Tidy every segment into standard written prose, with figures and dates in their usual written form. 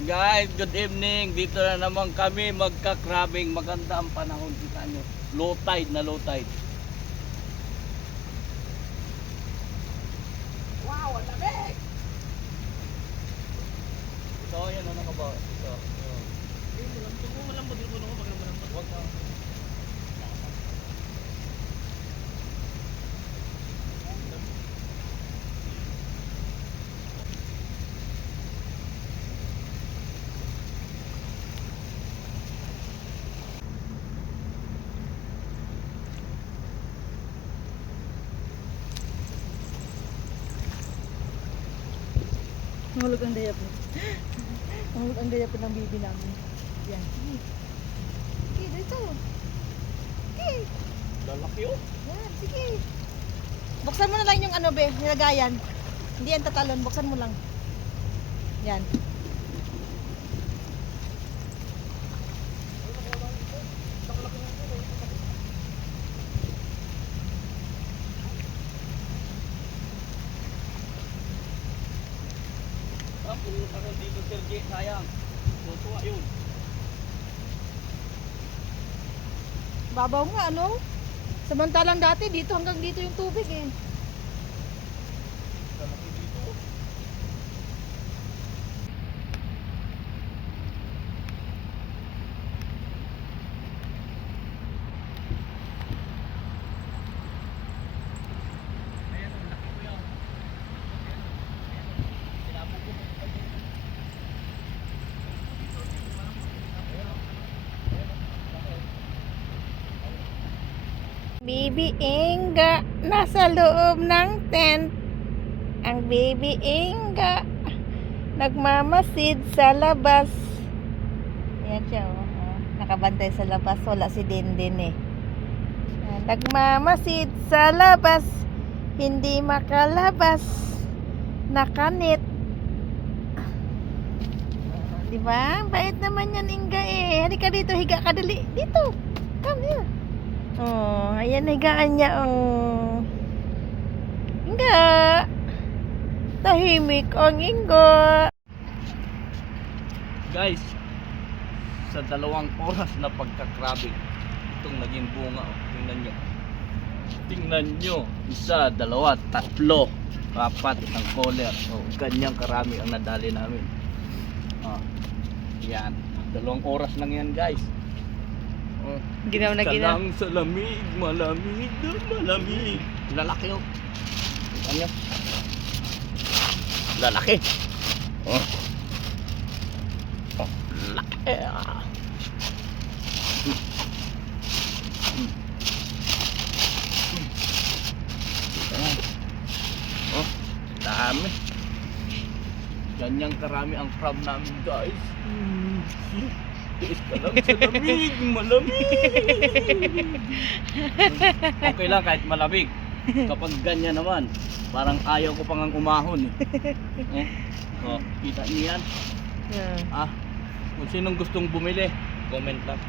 Guys, good evening. Dito na naman kami magka-crabbing. Maganda ang panahon, kita nyo. Low tide na low tide. Wow, ang lamig! Ito, yan ano ka ba? Ito. Wag na. Mahulog ang daya po. Mahulog ang daya po ng bibi namin. Yan. Sige. Sige, dito. Sige. Lalaki oh. Yan, sige. Buksan mo na lang yung ano be, nilagayan. Hindi yan tatalon, buksan mo lang. Yan. Pumunta ko dito, Sir J. Sayang. Tutuwa yun. Babaw nga, ano? Samantalang dati, dito hanggang dito yung tubig eh. Lalaki dito. Ayan, ang laki ko yan. Tinapon ko. Baby Inga nasa loob ng tent. Ang baby Inga nagmamasid sa labas. Yan siya oh. Nakabantay sa labas. Wala si Dindin eh. Yan, nagmamasid sa labas. Hindi makalabas. Nakanit. Diba? Bait naman yan Inga eh. Halika dito, higa ka dali. Dito. Come here. Oh, ayan higaan niya ang Inga. Tahimik ang Inga. Guys, sa 2 oras na pagkakrabing, itong naging bunga. Oh. Tingnan nyo. Tingnan nyo. 1, 2, 3, 4, isang collar. Oh, ganyang karami ang nadali namin. Oh, yan. 2 oras lang yan guys. Oh, Ginaw na ka ginaw. lang sa lamig, malamig na malamig. Lalaki oh. Tingnan nyo. Lalaki. Oh. Oh, laki. Ayan. Oh, dami. Ganyang karami ang crab namin guys. Tiis ka lang sa lamig, malamig. Okay lang kahit malamig. Kapag ganyan naman, parang ayaw ko pang umahon eh. Oh, kita niyo yan. Yeah. Kung sinong gustong bumili, comment lang.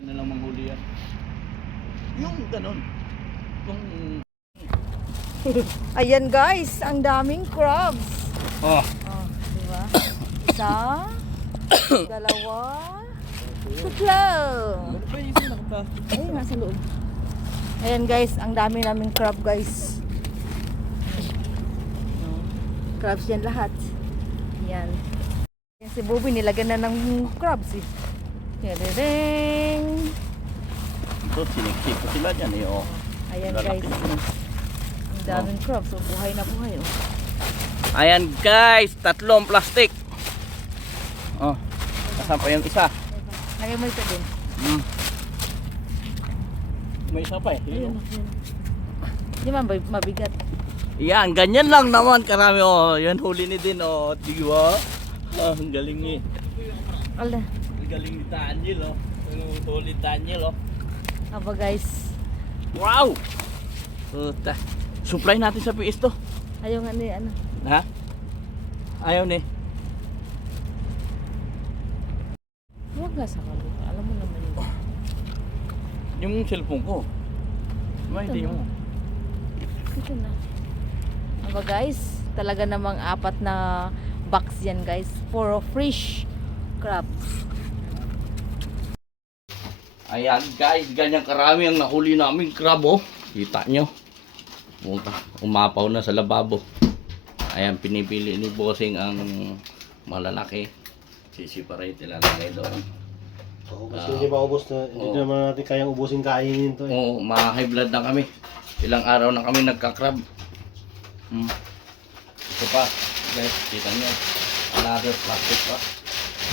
Ano lang manghuli yan? Yung ganon. Yung... Ayan guys, ang daming crabs. Oh. Oh, diba? Isa, 2, 3. Ay, nasa loob. Ayan guys, ang dami naming crab guys. Crabs yan lahat. Yan. Yan si Bobby nilagyan na ng crabs eh. Yan. Ito, siniksik ko sila dyan eh. Oh. Ayan Lalaki guys. na. Ang daming crabs. So, buhay na buhay oh. Ayan guys, 3 plastic. Oh, nasaan pa yung isa? Lagay mo ito din. May isa pa eh. Ayun. Di ba mabigat? Yan, ganyan lang naman karami. Oh, yan huli ni din. Oh, diba? Ang galing ni. Ala. Ang galing ni Daniel. Oh. Ang huli Daniel. Oh. Aba guys. Wow! Puta. Supply natin sa PS to. Ayaw nga ni ano. Ha? Ayaw ni. Huwag nga sa kaluka. Alam mo naman yun. Yung cellphone ko. May Ito hindi na. mo. Ito na. Aba guys, Talaga namang 4 na box yan guys. For fresh crabs. Ayan guys, ganyan karami ang nahuli namin crab oh. Kita nyo. Umapaw na sa lababo. Ayan, pinipili ni Bossing ang malalaki. Sisiparate ilalagay doon. Gusto niya maubos na, hindi naman natin kayang ubusin kainin to eh. Oo, ma-high blood na kami. Ilang araw na kami nagka-crab. Ito pa, guys, kita nyo. Another plastic pa.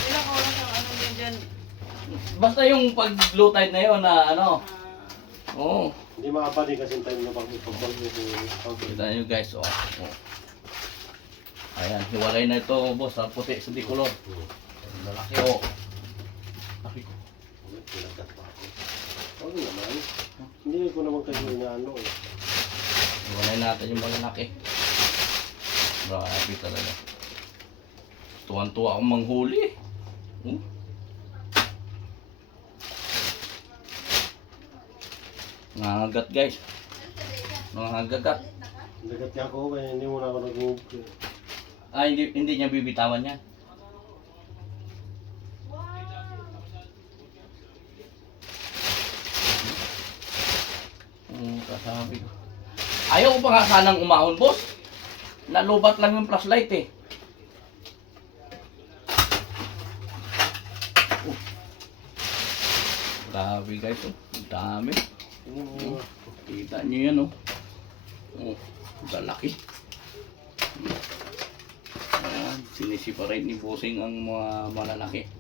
Ilang oras ang ano din dyan? Basta yung pag-low tide na yun na ano. Oo. Hindi makapali kasi time na pag-ipag-bag nito. Kita nyo guys, oh. Ayan, hiwalay na ito, boss, sa puti, sa dikolor. Malaki, oh. Laki ko. Pinagkat pa ako. Huwag naman. Hindi ko naman kayo inaano eh. Hiwalay natin yung malalaki. Grabe talaga. Tuwan-tuwa akong manghuli. Nangangagat guys. Nangangagat. Dagat niya ako kaya hindi mo na ako nag-move. Ah, hindi niya bibitawan yan. Kasabi ko. Ayaw ko pa nga sanang umahon, boss. Nalubat lang yung flashlight eh. Grabe guys, oh. Ang dami. Kita nyo yan, oh. Galaki. Ayan, sinisiparate ni Bossing ang mga malalaki.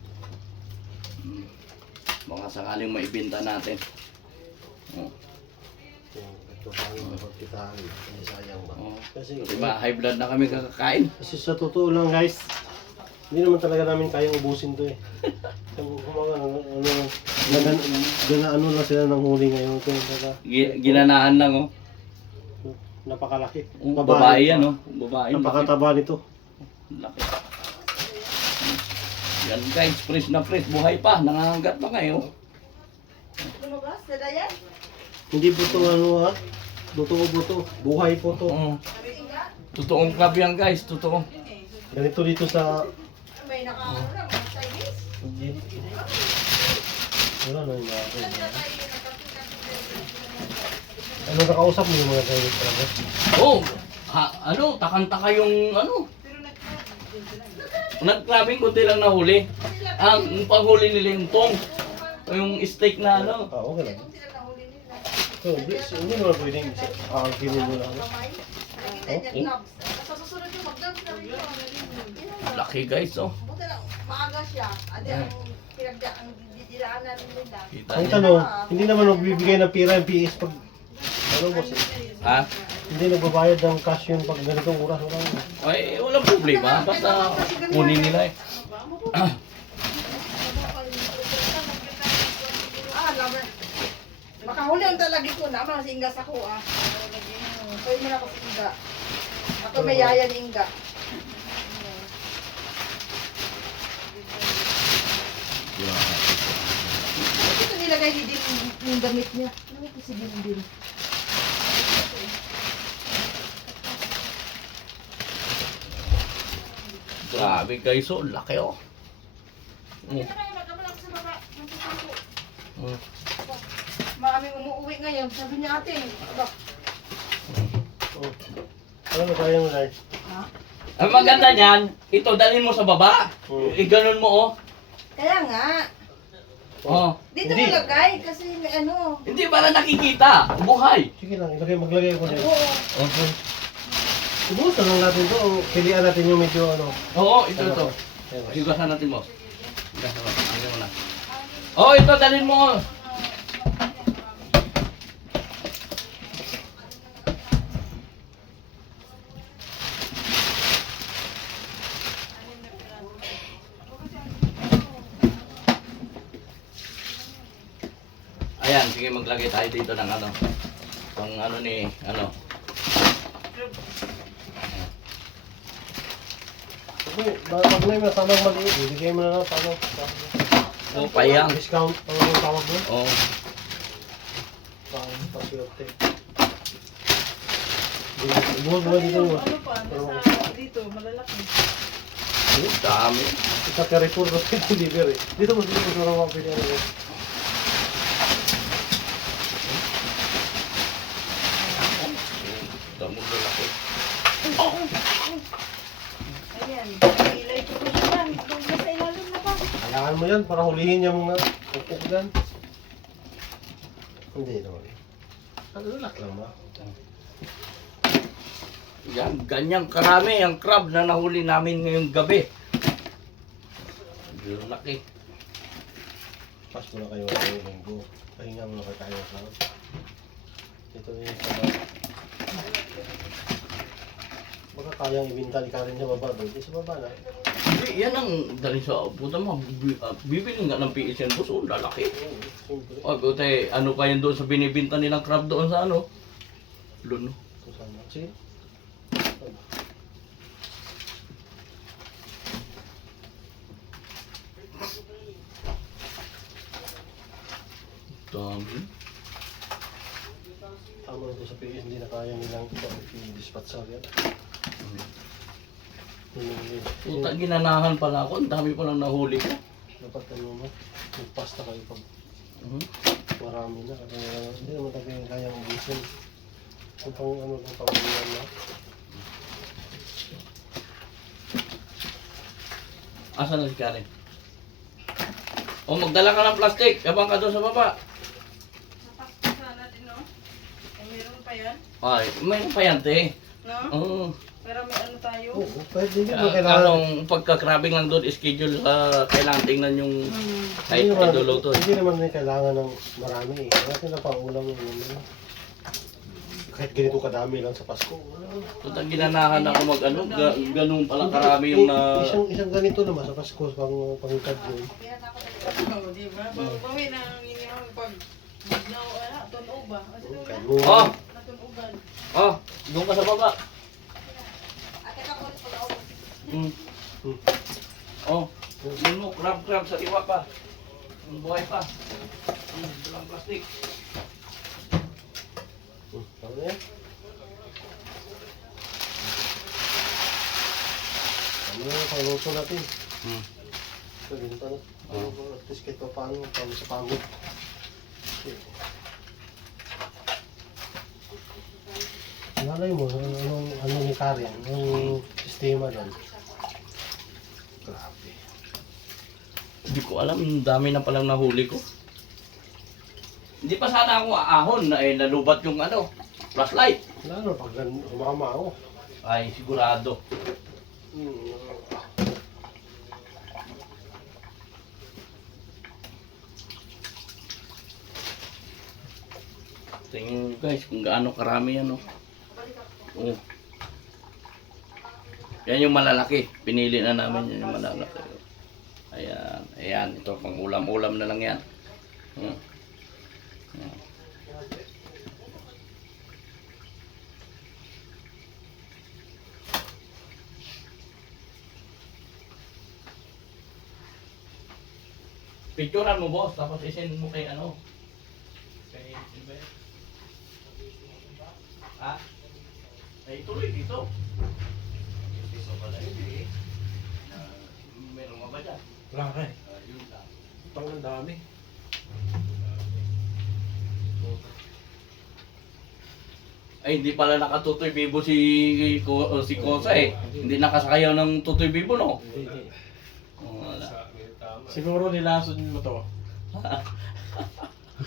Baka sakaling maibenta natin. Ito pang mapagkitaan. Kaya sayang ba? Kasi, Diba, high blood na kami kakakain. kasi sa totoo lang guys, hindi naman talaga namin kayang ubusin to eh. Ano lang sila ng huli ngayon. Ginanahan lang, oh. Napakalaki. Babae yan, oh. Babae. Napakataba nito. Laki. Yan guys, fresh na fresh. Buhay pa. Nangangagat pa kayo. Lumabas na dayan? Hindi po ito ano ha. Buto. Buhay po to. Totoong crab yan guys. Totoo. Ganito dito sa... May nakaano lang, Chinese. Wala na yung mga ano nakausap mo yung mga Chinese talaga? Oh, takanta yung ano. Nag-crabbing kunti lang nahuli. Ang panghuli nila yung tong. Yung steak na ano. Okay lang. So, hindi naman pwedeng kinin mo lang. Sa susunod yung mag-gloves na rin yun. Laki guys, oh. Buta lang, maaga siya. Adi ang ang didilaanan nila. Kita Ang niyo. tanong, hindi naman magbibigay ng pira yung PS pag... Ano boss eh? Ha? Hindi nagbabayad ng cash yung pag ganitong oras. Ay, walang problema. Basta kunin nila eh. Laban. Makahuli ang talagi ko na, mga singga sa ko ah. Pwede mo na ako singga. Ako may yaya ni Inga. Ito nilagay ni Din yung damit niya. Ano ito si Din? Grabe guys, oh. Laki, oh. Maraming umuwi ngayon. Sabi niya ate, Ano na kaya mo dahil? Ang maganda niyan, ito dalhin mo sa baba. Iganon mo, oh. kaya nga. Oh. Dito Hindi. mo lagay kasi may ano. Hindi para nakikita. Buhay. Sige lang, maglagay ko din. Oo. Okay. Subukan lang natin to, o pilihan natin yung medyo ano. Oo, ito. Higasan natin mo. Higasan mo. Higasan mo na. Oh, ito dalhin mo. Ayan, sige maglagay tayo dito ng ano. Pang ano ni, ano. Pag may masamang maliit, ibigay mo na lang paano. Oh, payang. Discount, ano yung tawag mo? Oh. Paswerte. Buwan mo dito. Ano pa? Nasa dito, malalaki. Dami. Isa ka report na deliver eh. Dito mo sa mga pinili. Damo lalaki. Ayan, ilay ko ko siya. Doon na sa ilalim na ba? Kailangan mo yan para hulihin niya mga pupuk dyan. Hindi naman. Ano lalaki lang ba? Yan, ganyang karami ang crab na nahuli namin ngayong gabi. Laki. Pasto na kayo ng linggo. Pahinga mo na kayo sa ito yung sa baka kayang ibinta ni Karen sa baba doon. Di sa baba na. Hindi, yan ang dali sa puta mo. Bibili nga ng PS yan, boss. Oh, lalaki. Siyempre. O, buti, ano pa yan doon sa binibinta nilang crab doon sa ano? Luno. Kung saan na. Sige. Dami. Tama ito sa PS. Hindi na kaya nilang i-dispatch yan. Puta, ginanahan pala ako. Ang dami palang nahuli ko. Dapat ano mo, magpasta kayo pag Mhm. marami na. Kasi hindi naman tayo kayang ubusin. Kung pang ano kung pang-ulan na. Asan na si Karen? O, magdala ka ng plastic. Abang ka doon sa baba. Napakita sana din, no? Eh, meron pa yan, Ay, may pa yan, te. no? Oo. Pero may ano tayo? Oo, pwede hindi mo kailangan. Anong pagka-crabbing lang doon, schedule sa kailangan tingnan yung height Hindi naman, idolo to. hindi naman may kailangan ng marami eh. Kasi na pang-ulam yun. Kahit ganito kadami lang sa Pasko. Puta, ginanahan ako mag ano, ganun pala karami yung na... Isang ganito naman sa Pasko, pang-tag yun. Oo, di ba? Bawi na ang inyong pag magnaw, ano, tunog ba? Ano ito ba? Ganun. Oh! Natunugan. Oh! Doon ka sa baba. Mm. Hmm. Oh! Yun mo, crab sa iwa pa. Ang buhay pa. Dalang plastic. Tama na yan. Ano yung pangluto natin? Hmm. Paghinta na. At least kahit pa paano, paano sa pangod. Malay mo, ano ni Karen, yung sistema doon. Grabe. Hindi ko alam, ang dami na palang nahuli ko. Hindi pa sana ako aahon na nalubat yung ano, flashlight. Lalo pag humama ako. Ay, sigurado. Tingnan nyo guys kung gaano karami yan, oh. Oh. Yan yung malalaki. Pinili na namin yan yung malalaki. Ayan, ayan. Ito pang ulam-ulam na lang yan. Hmm. Ayan. Picturean mo boss, tapos isend mo kay ano? Kay Silver. Ha? Ay tuloy dito. Dito pala hindi. Meron nga ba dyan? Wala ka eh. Yun lang. Pang ang dami. Ay hindi pala nakatutoy bibo si Kosa eh. Hindi nakasakayaw ng tutoy bibo no? Hindi. Oh, wala. Siguro nilason mo to.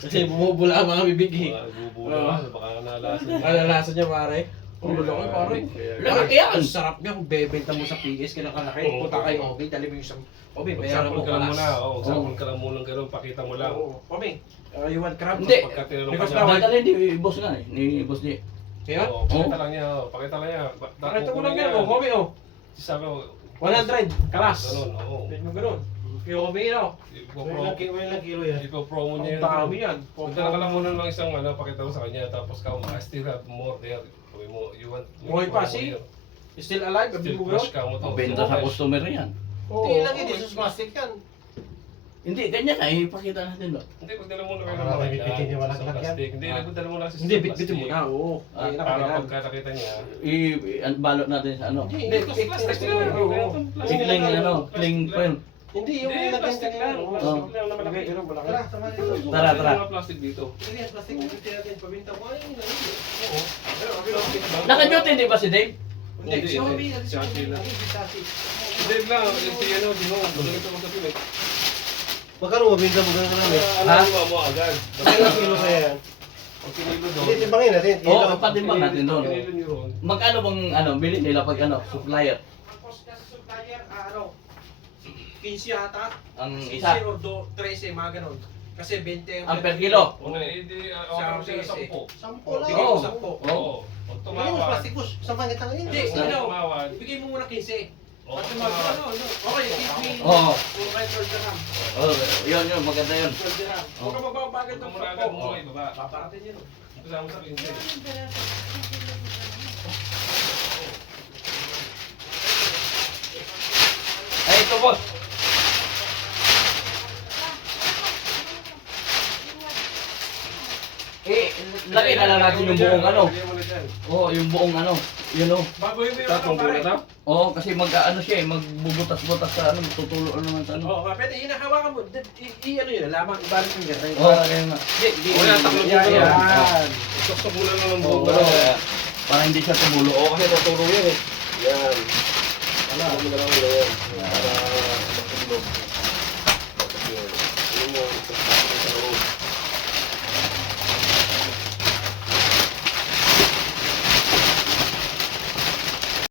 Kasi bumubula ang mga bibig eh. Bubula, baka nalasan. Nalason niya pare. Ulo ko pare. Lalaki yan! Ang sarap niya kung bebenta mo sa PS, kinakalaki. Oo, Punta kay oo. Obi, dali mo yung isang... Obi, bayaran mo Magsample ka lang muna. kalas. Oo, magsample ka lang muna ng ganun. Pakita mo lang. Oo. Obi, you want crab? Hindi. Pagka tinanong ka Because niya. now- Dadali ni boss nga eh. Ni boss niya. Kaya? Oo, pakita lang niya. Pakita lang niya. Pakita ko lang yan, oh. Obi, oh. Sabi ko, 100, kalas. ganun, oo. Hindi mo ganun. Yung Obi, no? Ilang kilo yan? Ipo-promo niya Ang dami yan. Magdala ka lang muna ng isang pakita mo sa kanya. Tapos ka, I still have more there. Sabi mo, you want... Buhay pa, see? Still alive? Abi Still mo fresh ganun? ka mo to. Mabenta sa customer yan. Oo. Hindi lang yun, Jesus plastic yan. Hindi, ganyan na. Ipakita natin ba? Hindi, magdala muna kayo Ah, ng mga bibitin niya walang sa lagyan? plastic. Hindi, Ah. magdala muna kasi Hindi, sa bitbitin mo plastic. na. Oo. Ah, Ay, Para nakakailan. pagka nakita niya. Balot natin sa ano. Hindi, Hindi, plastic lang. Cling ano, cling film. Hindi, yung Hindi, nilagyan plastic kanina. lang. Oo. Plastic lang na malaki. Lagay, pero malaki. Tara, sama nyo. Tara, tara. Mga plastic dito. Lagyan, plastic, bibitin natin. Pabinta ko. Ay, hindi. Oo. Pero, plastic lang. Naka-duty di ba si Dave? Hindi, si Obi. Si Ate lang. Si Tati. Hindi lang, yung si ano, di mo. Magalit ako sa Pimet. Magkano mabinta mo ganun lang eh? Ha? Ano mo agad. Ilang kilo kaya yan? Pag kinilo doon. Hindi, timbangin natin. Oo, Kilo. patimbang natin doon. Kinilo niyo ron. Magkano bang ano, bili nila pag ano, supplier? Tapos kasi supplier, ano, 15 yata. Ang 15 isa, or 13, mga ganun. Kasi 20 ang per kilo. O, eh, di, Sa ako sila PC. 10. Sampo O, lang. bigay Oo. mo 10. Oo. Pag Bigyan mo tumawad. plastic push. Isang pangit ang Hindi, Pag ano, tumawad. bigay mo muna 15. Oo, Pag tumawad. tumawad, ano, okay, give me Oo. 4 dirham. Oh, yun, maganda yun. 12 dirham. Huwag ka magbabagal Huwag ng mo na agad mo 10. ibaba. Paparating yun. Kasama sa 15. Ay, ito boss. Lagay na lang natin yung buong ano. Lagyan mo na dyan. Oo, yung buong ano. Yun o. Bago yun yung Tapos muna na. Oo, kasi mag-ano siya eh, magbubutas-butas sa ano, tutulo naman sa ano. Oo, pwede, hinahawakan mo. Ano yun, lamang ibalik yung ganyan. Oo, kaya nga. Hindi, Wala, taklong Yan, dito. yan. Itusok muna lang ng Oo, buong kaya, para hindi siya tumulo. Oo, kasi tuturo yan eh. Yan. Wala, ano na lang yun. Para matulog.